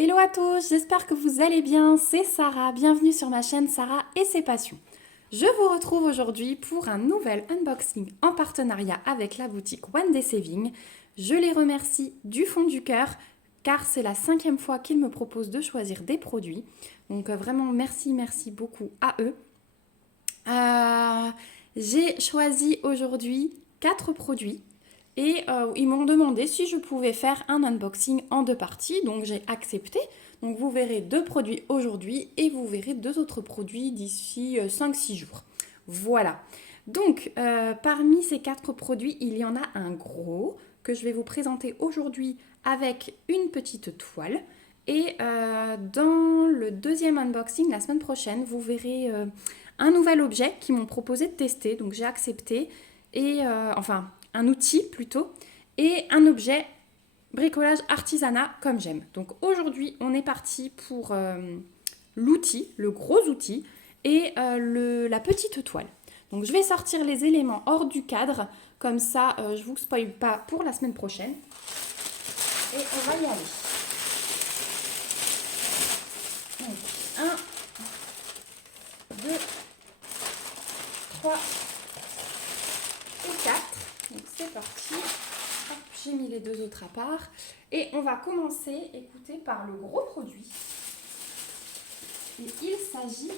Hello à tous, j'espère que vous allez bien, c'est Sarah, bienvenue sur ma chaîne Sarah et ses passions. Je vous retrouve aujourd'hui pour un nouvel unboxing en partenariat avec la boutique One Day Saving. Je les remercie du fond du cœur car c'est la 5e fois qu'ils me proposent de choisir des produits. Donc vraiment merci beaucoup à eux. J'ai choisi aujourd'hui 4 produits. Et ils m'ont demandé si je pouvais faire un unboxing en 2 parties, donc j'ai accepté. Donc vous verrez 2 produits aujourd'hui et vous verrez 2 autres produits d'ici 5-6 jours. Voilà. Donc parmi ces 4 produits, il y en a un gros que je vais vous présenter aujourd'hui avec une petite toile. Et dans le deuxième unboxing, la semaine prochaine, vous verrez un nouvel objet qu'ils m'ont proposé de tester. Donc j'ai accepté. Et un outil plutôt, et un objet bricolage artisanat comme j'aime. Donc aujourd'hui, on est parti pour l'outil, le gros outil, et la petite toile. Donc je vais sortir les éléments hors du cadre, comme ça je ne vous spoil pas pour la semaine prochaine. Et on va y aller. Donc 1, 2, 3 et 4. Donc c'est parti. Hop, j'ai mis les 2 autres à part. Et on va commencer, écoutez, par le gros produit. Et il s'agit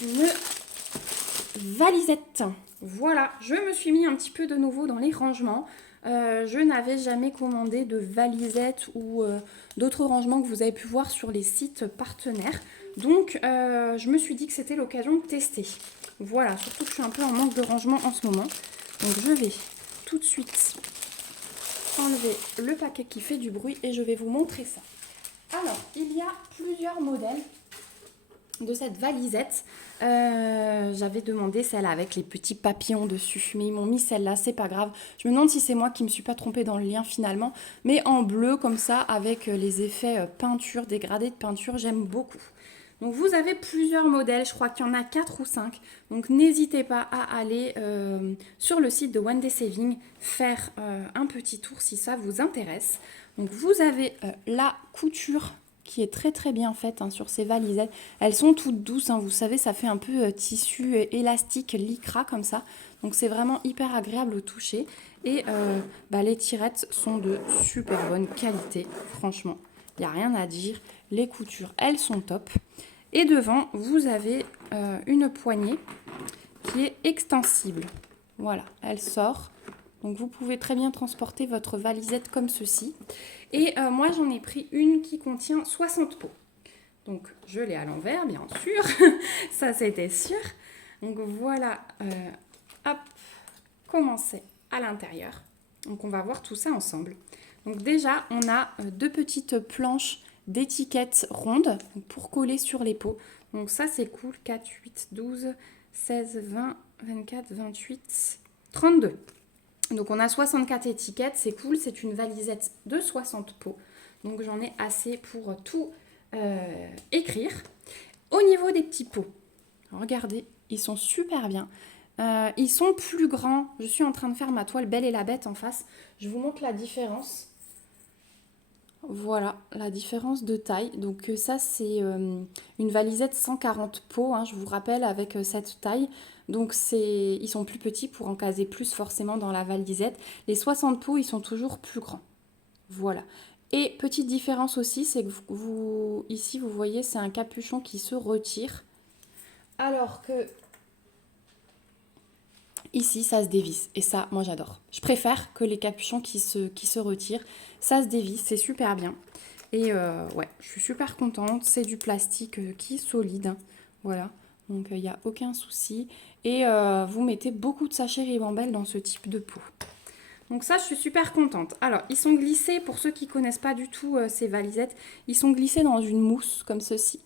d'une valisette. Voilà, je me suis mis un petit peu de nouveau dans les rangements. Je n'avais jamais commandé de valisette ou d'autres rangements que vous avez pu voir sur les sites partenaires. Donc je me suis dit que c'était l'occasion de tester. Voilà, surtout que je suis un peu en manque de rangement en ce moment. Donc je vais tout de suite enlever le paquet qui fait du bruit et je vais vous montrer ça. Alors, il y a plusieurs modèles de cette valisette. J'avais demandé celle avec les petits papillons dessus, mais ils m'ont mis celle-là, c'est pas grave. Je me demande si c'est moi qui me suis pas trompée dans le lien finalement, mais en bleu comme ça avec les effets peinture, dégradé de peinture, j'aime beaucoup. Donc vous avez plusieurs modèles, je crois qu'il y en a 4 ou 5. Donc n'hésitez pas à aller sur le site de One Day Saving faire un petit tour si ça vous intéresse. Donc vous avez la couture qui est très bien faite hein, sur ces valisettes. Elles sont toutes douces, hein, vous savez, ça fait un peu tissu élastique, lycra comme ça. Donc c'est vraiment hyper agréable au toucher. Et les tirettes sont de super bonne qualité, franchement. Il n'y a rien à dire. Les coutures, elles sont top. Et devant, vous avez une poignée qui est extensible. Voilà, elle sort. Donc vous pouvez très bien transporter votre valisette comme ceci. Et moi, j'en ai pris une qui contient 60 pots. Donc je l'ai à l'envers, bien sûr. Ça, c'était sûr. Donc voilà, hop, comment c'est à l'intérieur. Donc on va voir tout ça ensemble. Donc déjà, on a 2 petites planches d'étiquettes rondes pour coller sur les pots. Donc ça, c'est cool. 4, 8, 12, 16, 20, 24, 28, 32. Donc on a 64 étiquettes, c'est cool. C'est une valisette de 60 pots. Donc j'en ai assez pour tout écrire. Au niveau des petits pots, regardez, ils sont super bien. Ils sont plus grands. Je suis en train de faire ma toile Belle et la Bête en face. Je vous montre la différence. Voilà, la différence de taille. Donc ça, c'est une valisette 140 pots, hein, je vous rappelle, avec cette taille. Donc ils sont plus petits pour en caser plus forcément dans la valisette. Les 60 pots, ils sont toujours plus grands. Voilà. Et petite différence aussi, c'est que ici, vous voyez, c'est un capuchon qui se retire. Alors que ici, ça se dévisse. Et ça, moi, j'adore. Je préfère que les capuchons qui se retirent. Ça se dévisse, c'est super bien. Et ouais, je suis super contente. C'est du plastique qui est solide. Voilà. Donc, il n'y a aucun souci. Et vous mettez beaucoup de sachets Ribambelle dans ce type de pot. Donc ça, je suis super contente. Alors, ils sont glissés, pour ceux qui ne connaissent pas du tout ces valisettes, ils sont glissés dans une mousse comme ceci.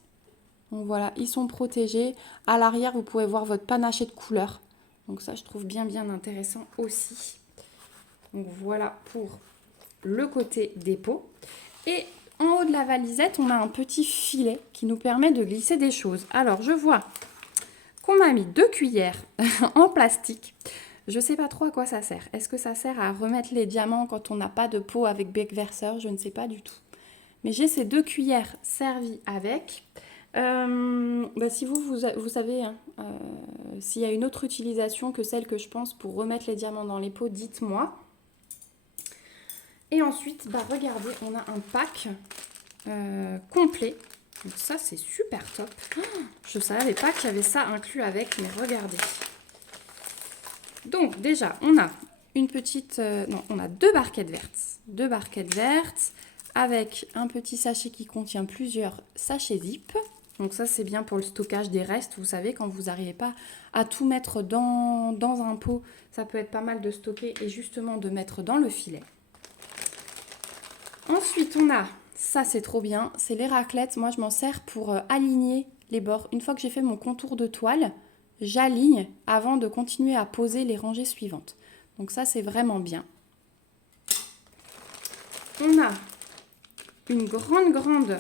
Donc voilà, ils sont protégés. À l'arrière, vous pouvez voir votre panaché de couleurs. Donc ça, je trouve bien intéressant aussi. Donc voilà pour le côté des pots. Et en haut de la valisette, on a un petit filet qui nous permet de glisser des choses. Alors, je vois qu'on m'a mis 2 cuillères en plastique. Je ne sais pas trop à quoi ça sert. Est-ce que ça sert à remettre les diamants quand on n'a pas de pot avec bec verseur? Je ne sais pas du tout. Mais j'ai ces 2 cuillères servies avec. Si vous savez, hein, s'il y a une autre utilisation que celle que je pense pour remettre les diamants dans les pots, dites-moi. Et ensuite, regardez, on a un pack complet. Donc ça, c'est super top. Je ne savais pas qu'il y avait ça inclus avec, mais regardez. Donc déjà, on a une petite... on a 2 barquettes vertes. 2 barquettes vertes avec un petit sachet qui contient plusieurs sachets zip. Donc ça, c'est bien pour le stockage des restes. Vous savez, quand vous n'arrivez pas à tout mettre dans un pot, ça peut être pas mal de stocker et justement de mettre dans le filet. Ensuite, on a, ça c'est trop bien, c'est les raclettes. Moi, je m'en sers pour aligner les bords. Une fois que j'ai fait mon contour de toile, j'aligne avant de continuer à poser les rangées suivantes. Donc ça, c'est vraiment bien. On a une grande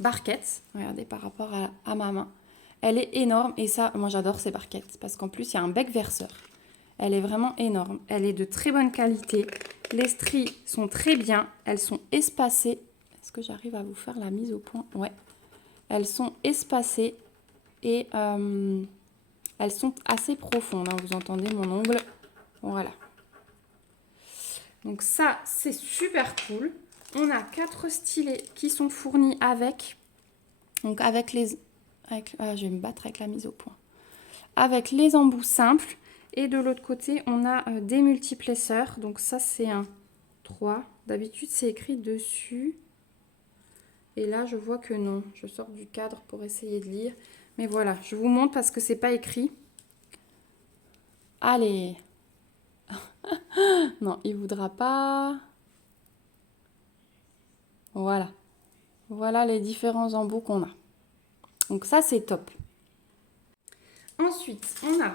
barquette. Regardez par rapport à ma main. Elle est énorme et ça, moi j'adore ces barquettes parce qu'en plus, il y a un bec verseur. Elle est vraiment énorme. Elle est de très bonne qualité. Les stries sont très bien. Elles sont espacées. Est-ce que j'arrive à vous faire la mise au point? Ouais. Elles sont espacées et elles sont assez profondes. Hein. Vous entendez mon ongle? Voilà. Donc ça, c'est super cool. On a 4 stylets qui sont fournis avec. Donc avec les... je vais me battre avec la mise au point. Avec les embouts simples. Et de l'autre côté, on a des multiplesseurs. Donc ça, c'est un 3. D'habitude, c'est écrit dessus. Et là, je vois que non. Je sors du cadre pour essayer de lire. Mais voilà, je vous montre parce que c'est pas écrit. Allez. Non, il voudra pas. Voilà. Voilà les différents embouts qu'on a. Donc ça, c'est top. Ensuite, on a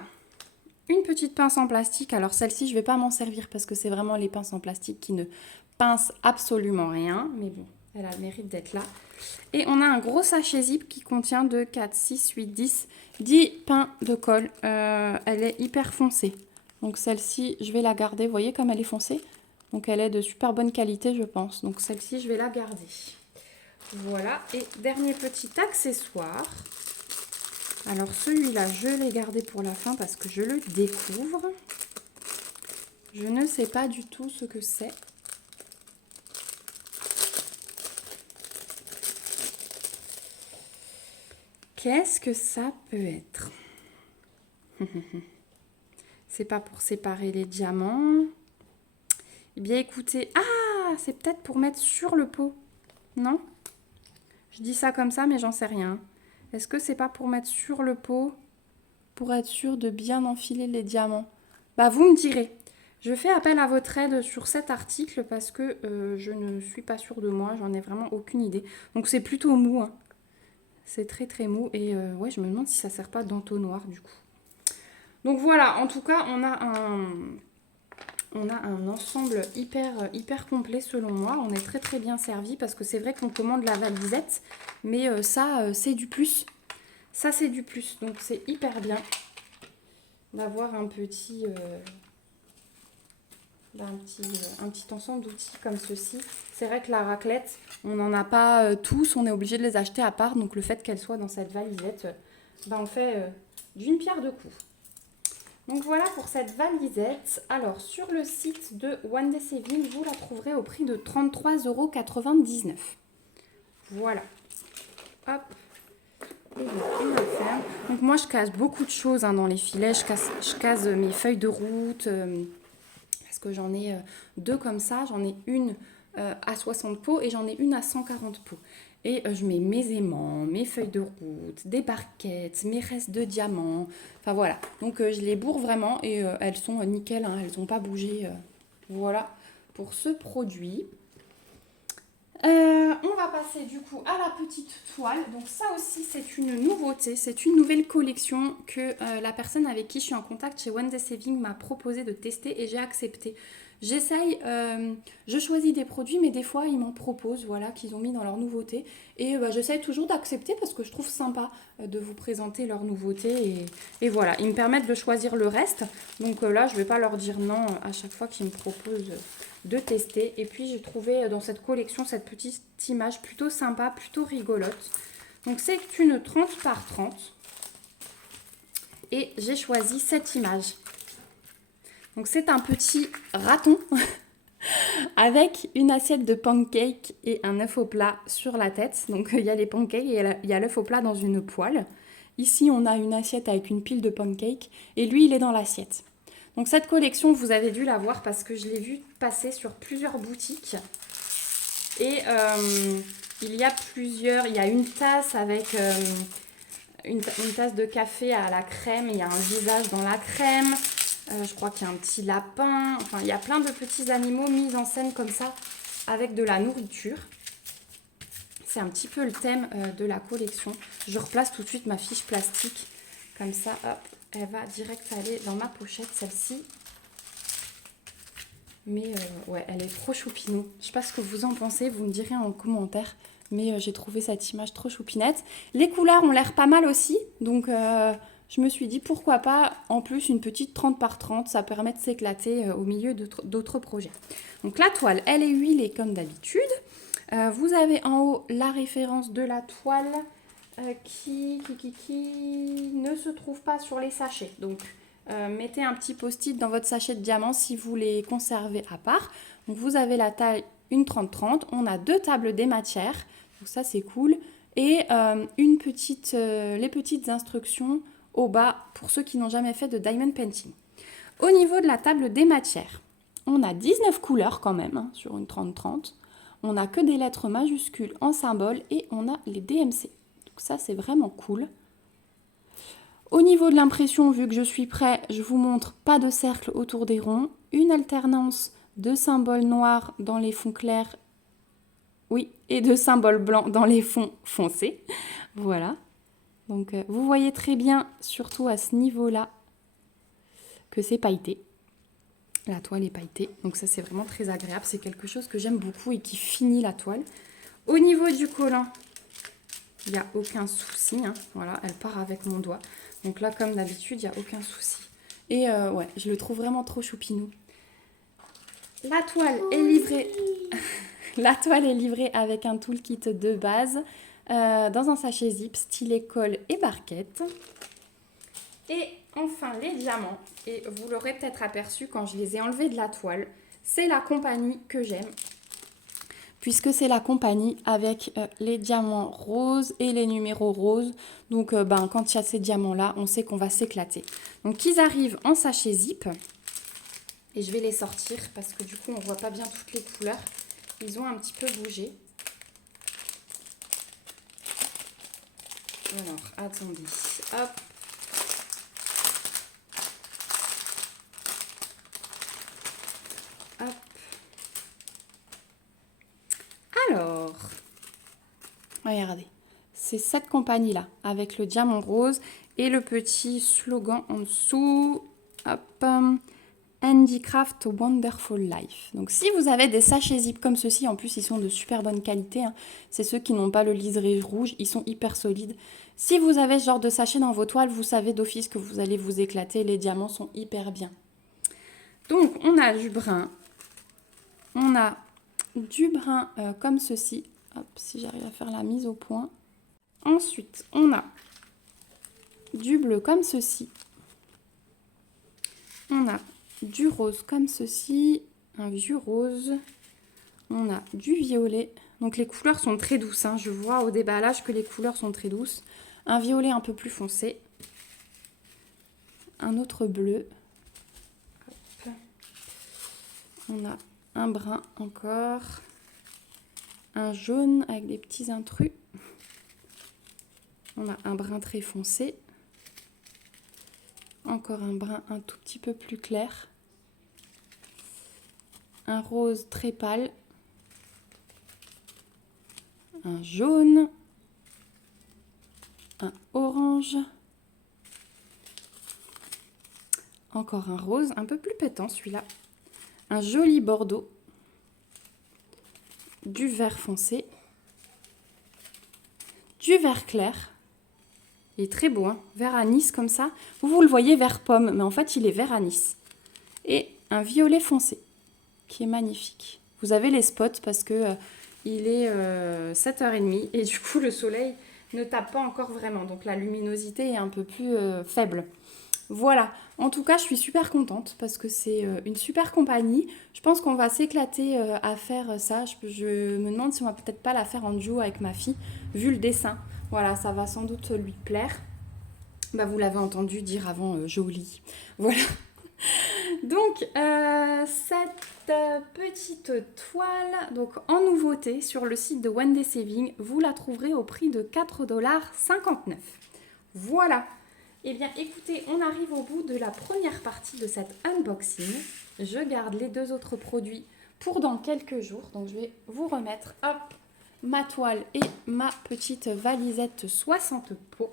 une petite pince en plastique. Alors celle-ci, je ne vais pas m'en servir parce que c'est vraiment les pinces en plastique qui ne pincent absolument rien. Mais bon, elle a le mérite d'être là. Et on a un gros sachet zip qui contient 2, 4, 6, 8, 10 pains de colle. Elle est hyper foncée. Donc celle-ci, je vais la garder. Vous voyez comme elle est foncée? Donc elle est de super bonne qualité, je pense. Donc celle-ci, je vais la garder. Voilà. Et dernier petit accessoire. Alors celui-là, je l'ai gardé pour la fin parce que je le découvre. Je ne sais pas du tout ce que c'est. Qu'est-ce que ça peut être? C'est pas pour séparer les diamants. Eh bien écoutez, c'est peut-être pour mettre sur le pot. Non? Je dis ça comme ça, mais j'en sais rien. Est-ce que c'est pas pour mettre sur le pot pour être sûr de bien enfiler les diamants? Vous me direz. Je fais appel à votre aide sur cet article parce que je ne suis pas sûre de moi. J'en ai vraiment aucune idée. Donc c'est plutôt mou. Hein. C'est très très mou. Et ouais, je me demande si ça sert pas d'entonnoir du coup. Donc voilà, en tout cas, on a un ensemble hyper complet selon moi. On est très très bien servi parce que c'est vrai qu'on commande la valisette, mais ça c'est du plus. Ça c'est du plus, donc c'est hyper bien d'avoir un petit ensemble d'outils comme ceci. C'est vrai que la raclette, on n'en a pas tous, on est obligé de les acheter à part. Donc le fait qu'elle soit dans cette valisette, on fait d'une pierre deux coups. Donc voilà pour cette valisette. Alors sur le site de One Day Saving, vous la trouverez au prix de 33,99 €. Voilà. Hop. Et une affaire. Donc moi je casse beaucoup de choses dans les filets. Je casse mes feuilles de route. Parce que j'en ai 2 comme ça. J'en ai une à 60 pots et j'en ai une à 140 pots. Et je mets mes aimants, mes feuilles de route, des barquettes, mes restes de diamants. Enfin voilà. Donc je les bourre vraiment et elles sont nickel. Hein, elles n'ont pas bougé. Voilà pour ce produit. On va passer du coup à la petite toile. Donc ça aussi c'est une nouveauté. C'est une nouvelle collection que la personne avec qui je suis en contact chez One Day Saving m'a proposé de tester et j'ai accepté. J'essaye, je choisis des produits, mais des fois ils m'en proposent, voilà, qu'ils ont mis dans leurs nouveautés. Et j'essaye toujours d'accepter parce que je trouve sympa de vous présenter leurs nouveautés. Et voilà, ils me permettent de choisir le reste. Donc là, je ne vais pas leur dire non à chaque fois qu'ils me proposent de tester. Et puis j'ai trouvé dans cette collection cette petite image plutôt sympa, plutôt rigolote. Donc c'est une 30 par 30. Et j'ai choisi cette image. Donc c'est un petit raton avec une assiette de pancakes et un œuf au plat sur la tête. Donc il y a les pancakes et il y a l'œuf au plat dans une poêle. Ici on a une assiette avec une pile de pancakes et lui il est dans l'assiette. Donc cette collection vous avez dû la voir parce que je l'ai vue passer sur plusieurs boutiques. Et il y a une tasse avec une tasse de café à la crème. Il y a un visage dans la crème. Je crois qu'il y a un petit lapin. Enfin, il y a plein de petits animaux mis en scène comme ça avec de la nourriture. C'est un petit peu le thème de la collection. Je replace tout de suite ma fiche plastique. Comme ça, hop, elle va direct aller dans ma pochette, celle-ci. Mais ouais, elle est trop choupinou. Je ne sais pas ce que vous en pensez, vous me direz en commentaire. Mais j'ai trouvé cette image trop choupinette. Les couleurs ont l'air pas mal aussi. Donc je me suis dit pourquoi pas en plus une petite 30 par 30. Ça permet de s'éclater au milieu d'autres projets. Donc la toile, elle est huilée comme d'habitude. Vous avez en haut la référence de la toile qui ne se trouve pas sur les sachets. Donc mettez un petit post-it dans votre sachet de diamants si vous les conservez à part. Donc vous avez la taille une 30-30. On a 2 tables des matières. Donc ça c'est cool. Et les petites instructions au bas pour ceux qui n'ont jamais fait de diamond painting. Au niveau de la table des matières, on a 19 couleurs quand même sur une 30-30. On n'a que des lettres majuscules en symbole et on a les DMC. Donc ça c'est vraiment cool. Au niveau de l'impression, vu que je suis prêt, je vous montre pas de cercle autour des ronds, une alternance de symboles noirs dans les fonds clairs, oui, et de symboles blancs dans les fonds foncés. Voilà. Donc vous voyez très bien, surtout à ce niveau-là, que c'est pailleté. La toile est pailletée, donc ça c'est vraiment très agréable. C'est quelque chose que j'aime beaucoup et qui finit la toile. Au niveau du collant, il n'y a aucun souci. Voilà, elle part avec mon doigt. Donc là, comme d'habitude, il n'y a aucun souci. Et ouais, je le trouve vraiment trop choupinou. La toile est livrée. La toile est livrée avec un toolkit de base dans un sachet zip, stylet, colle et barquette. Et enfin, les diamants. Et vous l'aurez peut-être aperçu quand je les ai enlevés de la toile. C'est la compagnie que j'aime. Puisque c'est la compagnie avec les diamants roses et les numéros roses. Donc quand il y a ces diamants-là, on sait qu'on va s'éclater. Donc ils arrivent en sachet zip. Et je vais les sortir parce que du coup, on ne voit pas bien toutes les couleurs. Ils ont un petit peu bougé. Alors, attendez. Hop. Hop. Alors, regardez. C'est cette compagnie-là, avec le diamant rose et le petit slogan en dessous. Hop. Handicraft Wonderful Life. Donc si vous avez des sachets zip comme ceci, en plus ils sont de super bonne qualité, c'est ceux qui n'ont pas le liseré rouge, ils sont hyper solides. Si vous avez ce genre de sachet dans vos toiles, vous savez d'office que vous allez vous éclater, les diamants sont hyper bien. Donc on a du brun, comme ceci, hop, si j'arrive à faire la mise au point. Ensuite on a du bleu comme ceci, on a du rose comme ceci, un vieux rose, on a du violet, donc les couleurs sont très douces, je vois au déballage que les couleurs sont très douces, un violet un peu plus foncé, un autre bleu, hop. On a un brun encore, un jaune avec des petits intrus, on a un brun très foncé, encore un brun un tout petit peu plus clair, un rose très pâle, un jaune, un orange, encore un rose un peu plus pétant celui-là, un joli bordeaux, du vert foncé, du vert clair. Il est très beau, hein, vert anis comme ça. Vous le voyez vert pomme, mais en fait il est vert anis. Et un violet foncé, qui est magnifique. Vous avez les spots parce que il est 7h30 et du coup le soleil ne tape pas encore vraiment. Donc la luminosité est un peu plus faible. Voilà, en tout cas je suis super contente parce que c'est une super compagnie. Je pense qu'on va s'éclater à faire ça. Je me demande si on va peut-être pas la faire en duo avec ma fille, vu le dessin. Voilà, ça va sans doute lui plaire. Bah, vous l'avez entendu dire avant, joli. Voilà. Donc, cette petite toile, donc en nouveauté sur le site de One Day Saving, vous la trouverez au prix de 4,59 $. Voilà. Eh bien, écoutez, on arrive au bout de la première partie de cet unboxing. Je garde les 2 autres produits pour dans quelques jours. Donc, je vais vous remettre, hop, ma toile et ma petite valisette 60 pots.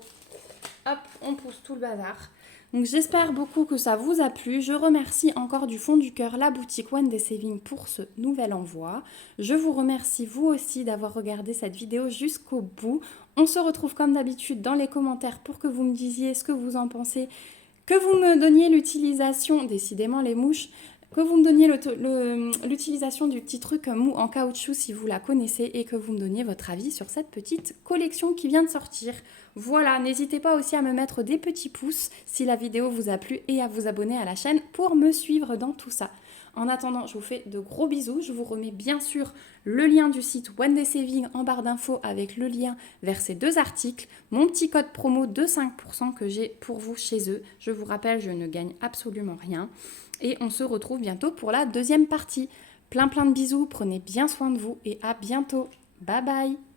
Hop, on pousse tout le bazar. Donc j'espère beaucoup que ça vous a plu. Je remercie encore du fond du cœur la boutique One Day Saving pour ce nouvel envoi. Je vous remercie vous aussi d'avoir regardé cette vidéo jusqu'au bout. On se retrouve comme d'habitude dans les commentaires pour que vous me disiez ce que vous en pensez, que vous me donniez l'utilisation, décidément les mouches, que vous me donniez l'utilisation du petit truc mou en caoutchouc si vous la connaissez et que vous me donniez votre avis sur cette petite collection qui vient de sortir. Voilà, n'hésitez pas aussi à me mettre des petits pouces si la vidéo vous a plu et à vous abonner à la chaîne pour me suivre dans tout ça. En attendant, je vous fais de gros bisous. Je vous remets bien sûr le lien du site One Day Saving en barre d'infos avec le lien vers ces 2 articles, mon petit code promo de 5% que j'ai pour vous chez eux. Je vous rappelle, je ne gagne absolument rien. Et on se retrouve bientôt pour la deuxième partie. Plein de bisous, prenez bien soin de vous et à bientôt. Bye bye.